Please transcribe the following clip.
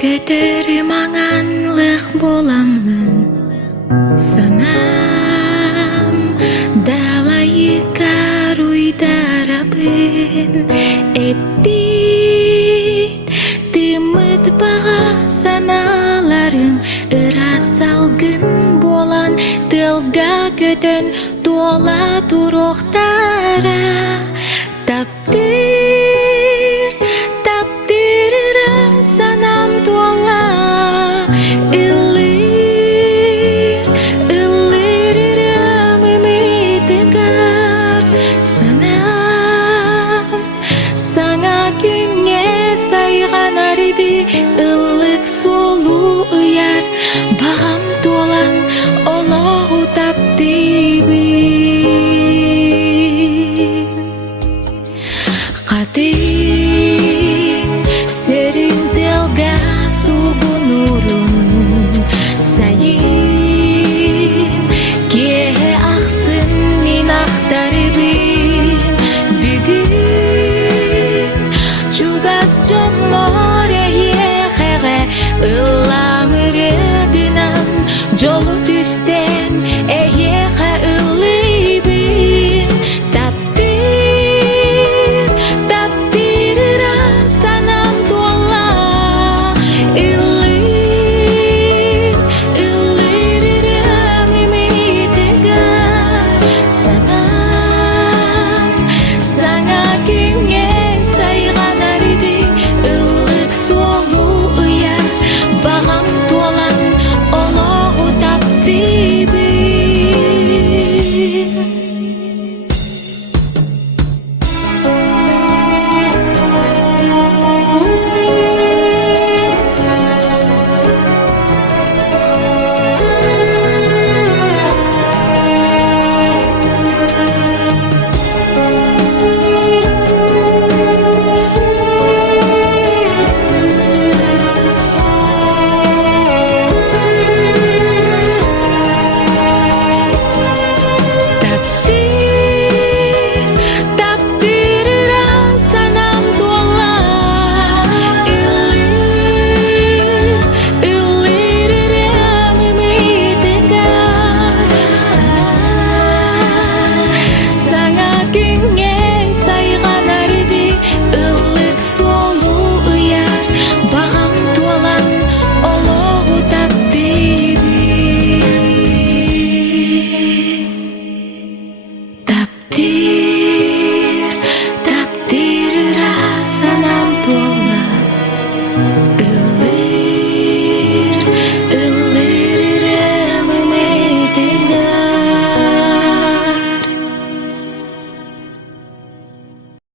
көтөр маңанлық боламын. Санам далайы каруйдарабын. Эппит тымыт баға саналарым. Ыра салгын болан тылга көтөн тола туроқтара. Таптырыра санам тола. Ыллырырам үмітігар. Санам саңа күнге сайған арыды. Ыллық солу ұяр бағам толан олағу таптыбы. Қатын сөрілділға суғын ұрын. Сайын кеге ақсын мен ақтарыбын. Бүгін чугас жомор ехеге